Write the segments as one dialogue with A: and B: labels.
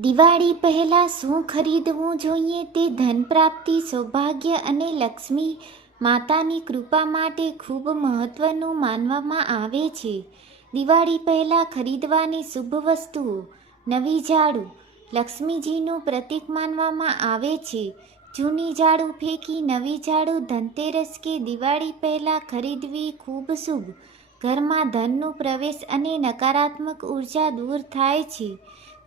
A: દિવાળી પહેલાં શું ખરીદવું જોઈએ તે ધન પ્રાપ્તિ, સૌભાગ્ય અને લક્ષ્મી માતાની કૃપા માટે ખૂબ મહત્વનું માનવામાં આવે છે. દિવાળી પહેલાં ખરીદવાની શુભ વસ્તુઓ નવી ઝાડુ, લક્ષ્મીજીનું પ્રતીક માનવામાં આવે છે. જૂની ઝાડુ ફેંકી નવી ઝાડુ ધનતેરસ કે દિવાળી પહેલાં ખરીદવી ખૂબ શુભ. ઘરમાં ધનનો પ્રવેશ અને નકારાત્મક ઊર્જા દૂર થાય છે.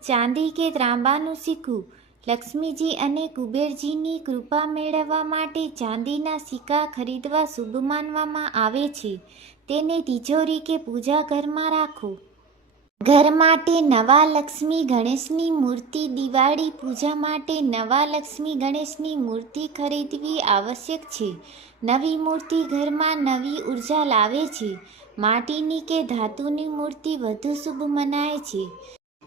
A: ચાંદી કે ત્રાંબાનું સિક્કું? લક્ષ્મીજી અને કુબેરજીની કૃપા મેળવવા માટે ચાંદીના સિક્કા ખરીદવા શુભ માનવામાં આવે છે. તેને તિજોરી કે પૂજા ઘરમાં રાખો. ઘર માટે નવા લક્ષ્મી ગણેશની મૂર્તિ, દિવાળી પૂજા માટે નવા લક્ષ્મી ગણેશની મૂર્તિ ખરીદવી આવશ્યક છે. નવી મૂર્તિ ઘરમાં નવી ઊર્જા લાવે છે. માટીની કે ધાતુની મૂર્તિ વધુ શુભ મનાય છે.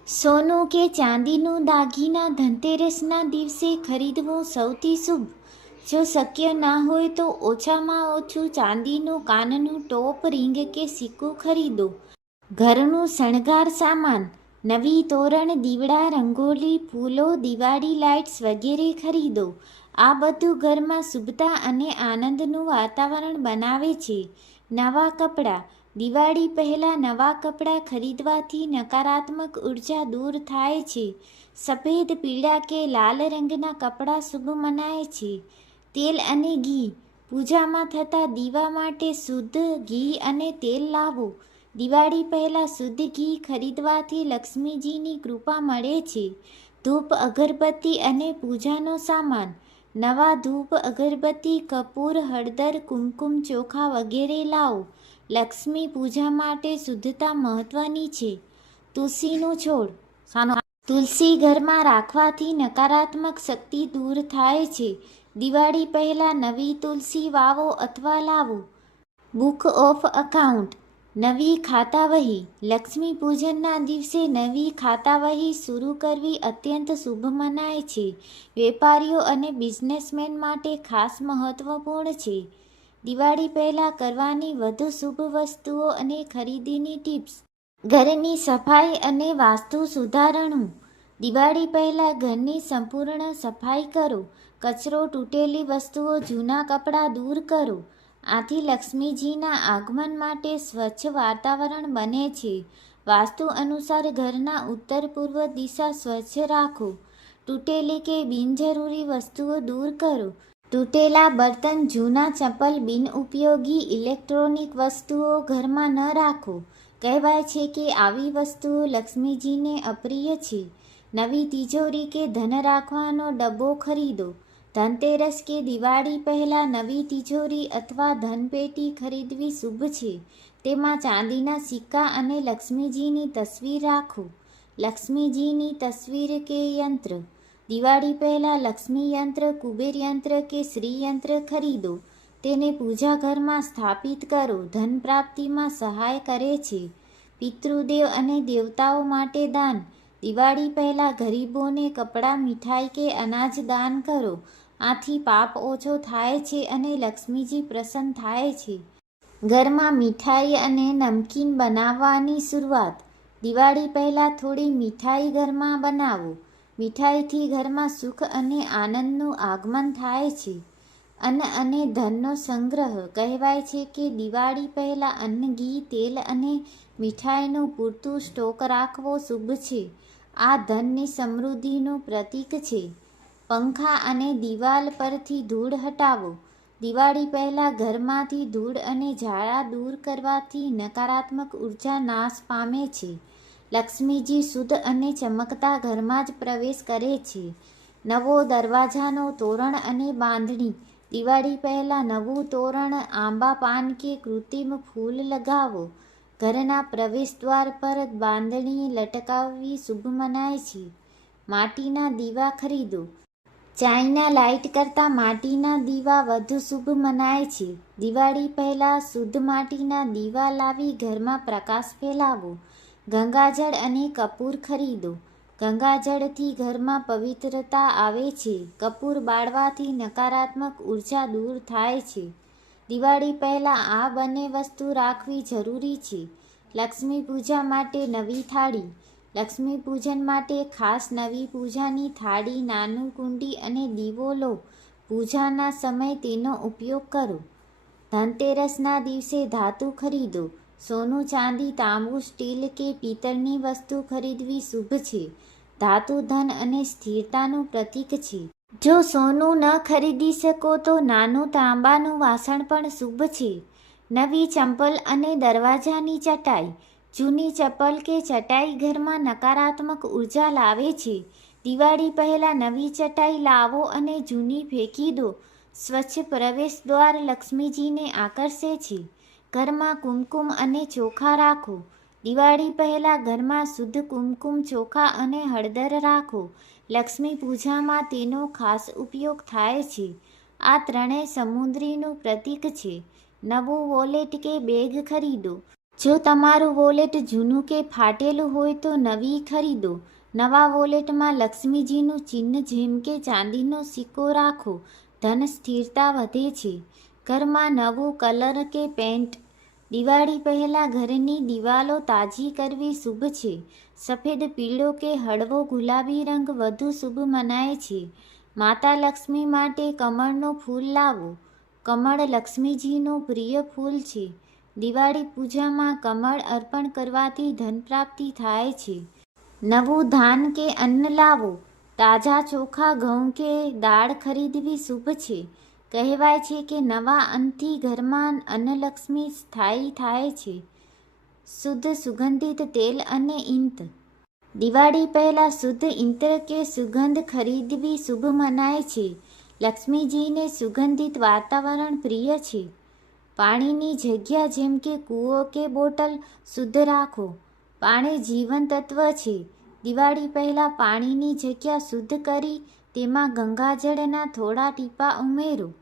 A: સોનું કે ચાંદીનું દાગીના ધનતેરસના દિવસે ખરીદવું સૌથી શુભ. જો શક્ય ના હોય તો ઓછામાં ઓછું ચાંદીનું કાનનું ટોપ રિંગ કે સિક્કું ખરીદો. ઘરનું શણગાર સામાન, નવી તોરણ, દીવડા, રંગોલી, ફૂલો, દિવાળી લાઇટ્સ વગેરે ખરીદો. આ બધું ઘરમાં શુભતા અને આનંદનું વાતાવરણ બનાવે છે. નવા કપડાં દિવાળી પહેલાં નવા કપડાં ખરીદવાથી નકારાત્મક ઊર્જા દૂર થાય છે. સફેદ, પીળા કે લાલ રંગના કપડાં શુભ મનાય છે. તેલ અને ઘી. પૂજામાં થતા દીવા માટે શુદ્ધ ઘી અને તેલ લાવો. દિવાળી પહેલાં શુદ્ધ ઘી ખરીદવાથી લક્ષ્મીજીની કૃપા મળે છે. ધૂપ, અગરબત્તી અને પૂજાનો સામાન. નવા ધૂપ, અગરબત્તી, કપૂર, હળદર, કુમકુમ ચોખા વગેરે લાવો. લક્ષ્મી પૂજા માટે શુદ્ધતા મહત્વની છે. તુલસીનો છોડ. તુલસી ઘરમાં રાખવાથી નકારાત્મક શક્તિ દૂર થાય છે. દિવાળી પહેલાં નવી તુલસી વાવો અથવા લાવો. Book of account. નવી ખાતા વહી લક્ષ્મી પૂજનના દિવસે નવી ખાતા વહી શરૂ કરવી અત્યંત શુભ મનાય છે. વેપારીઓ અને બિઝનેસમેન માટે ખાસ મહત્વપૂર્ણ છે. દિવાળી પહેલાં કરવાની વધુ શુભ વસ્તુઓ અને ખરીદીની ટિપ્સ. ઘરની સફાઈ અને વાસ્તુ સુધારણું. દિવાળી પહેલાં ઘરની સંપૂર્ણ સફાઈ કરો. કચરો તૂટેલી વસ્તુઓ જૂના કપડાં દૂર કરો. આથી લક્ષ્મીજીના આગમન માટે સ્વચ્છ વાતાવરણ બને છે. વાસ્તુ અનુસાર ઘરના ઉત્તર પૂર્વ દિશા સ્વચ્છ રાખો. તૂટેલી કે બિનજરૂરી વસ્તુઓ દૂર કરો. તૂટેલા બર્તન, જૂના ચપ્પલ, બિનઉપયોગી ઇલેક્ટ્રોનિક વસ્તુઓ ઘરમાં ન રાખો. કહેવાય છે કે આવી વસ્તુઓ લક્ષ્મીજીને અપ્રિય છે. નવી તિજોરી કે ધન રાખવાનો ડબ્બો ખરીદો. ધનતેરસ કે દિવાળી પહેલાં નવી તિજોરી અથવા ધનપેટી ખરીદવી શુભ છે. તેમાં ચાંદીના સિક્કા અને લક્ષ્મીજીની તસવીર રાખો. લક્ષ્મીજીની તસવીર કે યંત્ર? દિવાળી પહેલાં લક્ષ્મી યંત્ર, કુબેર યંત્ર કે શ્રી યંત્ર ખરીદો. તેને પૂજા ઘરમાં સ્થાપિત કરો. ધન પ્રાપ્તિમાં સહાય કરે છે. પિતૃદેવ અને દેવતાઓ માટે દાન. દિવાળી પહેલાં ગરીબોને કપડાં, મીઠાઈ કે અનાજ દાન કરો. આથી પાપ ઓછો થાય છે અને લક્ષ્મીજી પ્રસન્ન થાય છે. ઘરમાં મીઠાઈ અને નમકીન બનાવવાની શરૂઆત. દિવાળી પહેલાં થોડી મીઠાઈ ઘરમાં બનાવો. મીઠાઈથી ઘરમાં સુખ અને આનંદનું આગમન થાય છે અન્ન અને ધનનો સંગ્રહ. કહેવાય છે કે દિવાળી પહેલાં અન્ન, ઘી, તેલ અને મીઠાઈનો પૂરતું સ્ટોક રાખવો શુભ છે. આ ધનની સમૃદ્ધિનું પ્રતીક છે. પંખા અને દિવાલ પરથી ધૂળ હટાવો. દિવાળી પહેલાં ઘરમાંથી ધૂળ અને ઝાડા દૂર કરવાથી નકારાત્મક ઊર્જા નાશ પામે છે. લક્ષ્મીજી શુદ્ધ અને ચમકતા ઘરમાં જ પ્રવેશ કરે છે. નવો દરવાજાનો તોરણ અને બાંધણી. દિવાળી પહેલાં નવું તોરણ, આંબા, પાન કે કૃત્રિમ ફૂલ લગાવો. ઘરના પ્રવેશદ્વાર પર બાંધણી લટકાવવી શુભ મનાય છે. માટીના દીવા ખરીદો. ચાઇના લાઇટ કરતાં માટીના દીવા વધુ શુભ મનાય છે. દિવાળી પહેલાં શુદ્ધ માટીના દીવા લાવી ઘરમાં પ્રકાશ ફેલાવો. ગંગાજળ અને કપૂર ખરીદો. ગંગાજળથી ઘરમાં પવિત્રતા આવે છે. કપૂર બાળવાથી નકારાત્મક ઊર્જા દૂર થાય છે. દિવાળી પહેલાં આ બંને વસ્તુ રાખવી જરૂરી છે. લક્ષ્મી પૂજા માટે નવી થાળી. લક્ષ્મી પૂજન માટે ખાસ નવી પૂજાની થાળી, નાનું કુંડી અને દીવો લો. પૂજાના સમયે તેનો ઉપયોગ કરો. ધનતેરસના દિવસે ધાતુ ખરીદો. સોનું, ચાંદી, તાંબુ, સ્ટીલ કે પિત્તળની વસ્તુ ખરીદવી શુભ છે. ધાતુ, ધન અને સ્થિરતાનું પ્રતીક છે. જો સોનું ન ખરીદી શકો તો નાનું તાંબાનું વાસણ પણ શુભ છે. નવી ચંપલ અને દરવાજાની ચટાઈ. જૂની ચપ્પલ કે ચટાઈ ઘરમાં નકારાત્મક ઊર્જા લાવે છે. દિવાળી પહેલાં નવી ચટાઈ લાવો અને જૂની ફેંકી દો. સ્વચ્છ પ્રવેશ દ્વાર લક્ષ્મીજીને આકર્ષે છે. ઘરમાં કુમકુમ અને ચોખા રાખો. દિવાળી પહેલાં ઘરમાં શુદ્ધ કુમકુમ, ચોખા અને હળદર રાખો. લક્ષ્મી પૂજામાં તેનો ખાસ ઉપયોગ થાય છે. આ ત્રણેય સમુદ્રીનું પ્રતીક છે. નવું વોલેટ કે બેગ ખરીદો. જો તમારું વોલેટ જૂનું કે ફાટેલું હોય તો નવી ખરીદો. નવા વોલેટમાં લક્ષ્મીજીનું ચિહ્ન જેમ કે ચાંદીનો સિક્કો રાખો. ધન સ્થિરતા વધે છે. ઘરમાં નવું કલર કે પેન્ટ? દિવાળી પહેલાં ઘરની દિવાલો તાજી કરવી શુભ છે. સફેદ, પીળો કે હળવો ગુલાબી રંગ વધુ શુભ મનાય છે. માતા લક્ષ્મી માટે કમળનું ફૂલ લાવો. કમળ લક્ષ્મીજીનું પ્રિય ફૂલ છે. દિવાળી પૂજામાં કમળ અર્પણ કરવાથી ધન પ્રાપ્તિ થાય છે. નવું ધાન કે અન્ન લાવો. તાજા ચોખા, ઘઉં કે દાળ ખરીદવી શુભ છે. કહેવાય છે કે નવા અંતથી ઘરમાં અન્નલક્ષ્મી સ્થાયી થાય છે. શુદ્ધ સુગંધિત તેલ અને ઇંત દિવાળી પહેલાં શુદ્ધ ઇંતર કે સુગંધ ખરીદવી શુભ મનાય છે. લક્ષ્મીજીને સુગંધિત વાતાવરણ પ્રિય છે. પાણીની જગ્યા જેમ કે કૂવો કે બોટલ શુદ્ધ રાખો. પાણી જીવન તત્વ છે. દિવાળી પહેલાં પાણીની જગ્યા શુદ્ધ કરી તેમાં ગંગાજળના થોડા ટીપા ઉમેરો,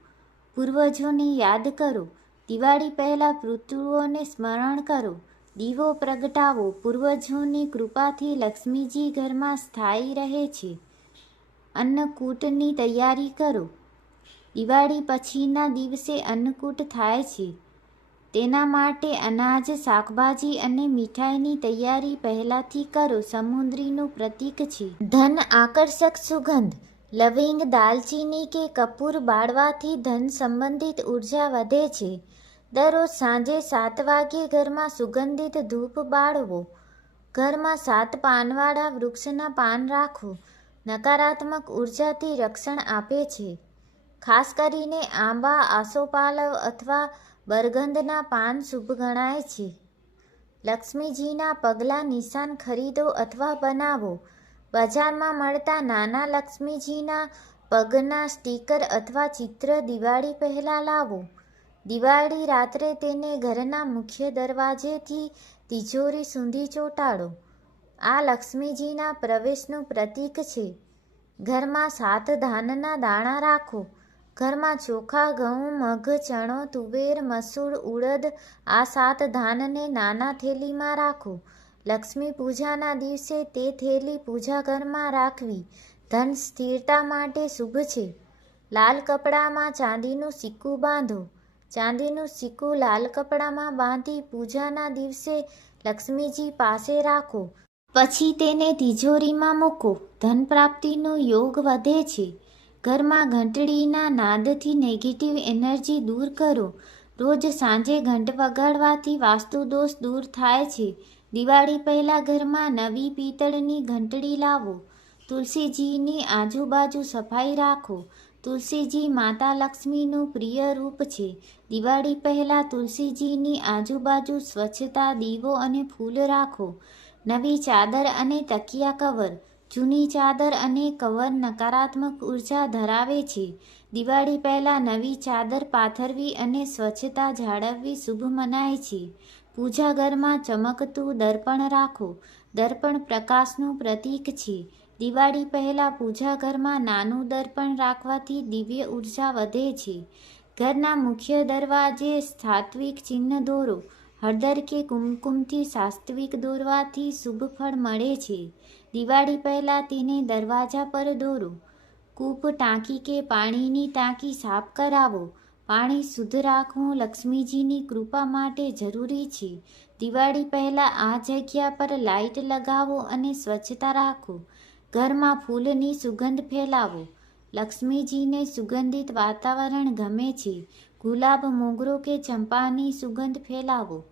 A: પૂર્વજોને યાદ કરો, દિવાળી પહેલાં પિતૃઓને સ્મરણ કરો, દીવો પ્રગટાવો, પૂર્વજોની કૃપાથી લક્ષ્મીજી ઘરમાં સ્થાયી રહે છે. અન્નકૂટની તૈયારી કરો. દિવાળી પછીના દિવસે અન્નકૂટ થાય છે. તેના માટે અનાજ, શાકભાજી અને મીઠાઈની તૈયારી પહેલાંથી કરો, સમુદ્રીનું પ્રતીક છે. ધન આકર્ષક સુગંધ. લવિંગ દાલચીની કે કપૂર બાળવાથી ધન સંબંધિત ઊર્જા વધે છે. દરરોજ સાંજે સાત વાગ્યે ઘરમાં સુગંધિત ધૂપ બાળવો. ઘરમાં સાત પાનવાળા વૃક્ષના પાન રાખો. નકારાત્મક ઉર્જાથી રક્ષણ આપે છે. ખાસ કરીને આંબા, આસોપાલવ અથવા બરગંધના પાન શુભ ગણાય છે. લક્ષ્મીજીના પગલાં નિશાન ખરીદો અથવા બનાવો. બજારમાં મળતા નાના લક્ષ્મીજીના પગના સ્ટીકર અથવા ચિત્ર દિવાળી પહેલાં લાવો. દિવાળી રાત્રે તેને ઘરના મુખ્ય દરવાજેથી તિજોરી સુધી ચોંટાડો. આ લક્ષ્મીજીના પ્રવેશનું પ્રતીક છે. ઘરમાં સાત ધાનના દાણા રાખો. ઘરમાં ચોખા, ઘઉં, મગ, ચણો, તુવેર, મસૂર, ઉડદ આ સાત ધાનને નાના થેલીમાં રાખો. લક્ષ્મી પૂજાના દિવસે તે થેલી પૂજા ઘરમાં રાખવી ધન સ્થિરતા માટે શુભ છે. લાલ કપડામાં ચાંદીનું સિક્કું બાંધો. ચાંદીનું સિક્કું લાલ કપડામાં બાંધી પૂજાના દિવસે લક્ષ્મીજી પાસે રાખો. પછી તેને તિજોરીમાં મૂકો. ધન પ્રાપ્તિનો યોગ વધે છે. ઘરમાં ઘંટડીના નાદથી નેગેટિવ એનર્જી દૂર કરો. રોજ સાંજે ઘંટ વગાડવાથી વાસ્તુ દોષ દૂર થાય છે. દિવાળી પહેલાં ઘરમાં નવી પિત્તળની ઘંટડી લાવો. તુલસીજીની આજુબાજુ સફાઈ રાખો. તુલસીજી માતા લક્ષ્મીનું પ્રિય રૂપ છે. દિવાળી પહેલાં તુલસીજીની આજુબાજુ સ્વચ્છતા દીવો અને ફૂલ રાખો. નવી ચાદર અને તકિયા કવર. જૂની ચાદર અને કવર નકારાત્મક ઊર્જા ધરાવે છે. દિવાળી પહેલાં નવી ચાદર પાથરવી અને સ્વચ્છતા જાળવવી શુભ મનાય છે. પૂજા ઘરમાં ચમકતું દર્પણ રાખો. દર્પણ પ્રકાશનું પ્રતીક છે. દિવાળી પહેલાં પૂજા ઘરમાં નાનું દર્પણ રાખવાથી દિવ્ય ઊર્જા વધે છે. ઘરના મુખ્ય દરવાજે સાત્વિક ચિહ્ન દોરો. હળદર કે કુમકુમથી સાત્વિક દોરવાથી શુભ ફળ મળે છે. દિવાળી પહેલાં તેને દરવાજા પર દોરો. કૂપ ટાંકી કે પાણીની ટાંકી સાફ કરાવો. પાણી શુદ્ધ રાખવું લક્ષ્મીજીની કૃપા માટે જરૂરી છે. દિવાળી પહેલાં આ જગ્યા પર લાઇટ લગાવો અને સ્વચ્છતા રાખો. ઘરમાં ફૂલની સુગંધ ફેલાવો. લક્ષ્મીજીને સુગંધિત વાતાવરણ ગમે છે. ગુલાબ, મોગરો કે ચંપાની સુગંધ ફેલાવો.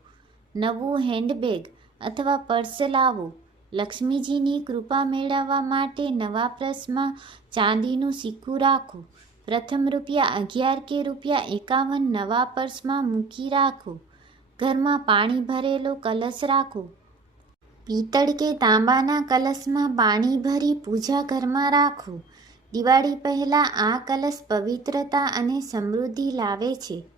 A: નવું હેન્ડબેગ અથવા પર્સ લાવો. લક્ષ્મીજીની કૃપા મેળવવા માટે નવા પ્રસમાં ચાંદીનું સિક્કું રાખો. પ્રથમ રૂપિયા અગિયાર કે રૂપિયા એકાવન નવા પર્સમાં મૂકી રાખો. ઘરમાં પાણી ભરેલો કલશ રાખો. પિત્તળ કે તાંબાના કલશમાં પાણી ભરી પૂજા ઘરમાં રાખો. દિવાળી પહેલાં આ કલશ પવિત્રતા અને સમૃદ્ધિ લાવે છે.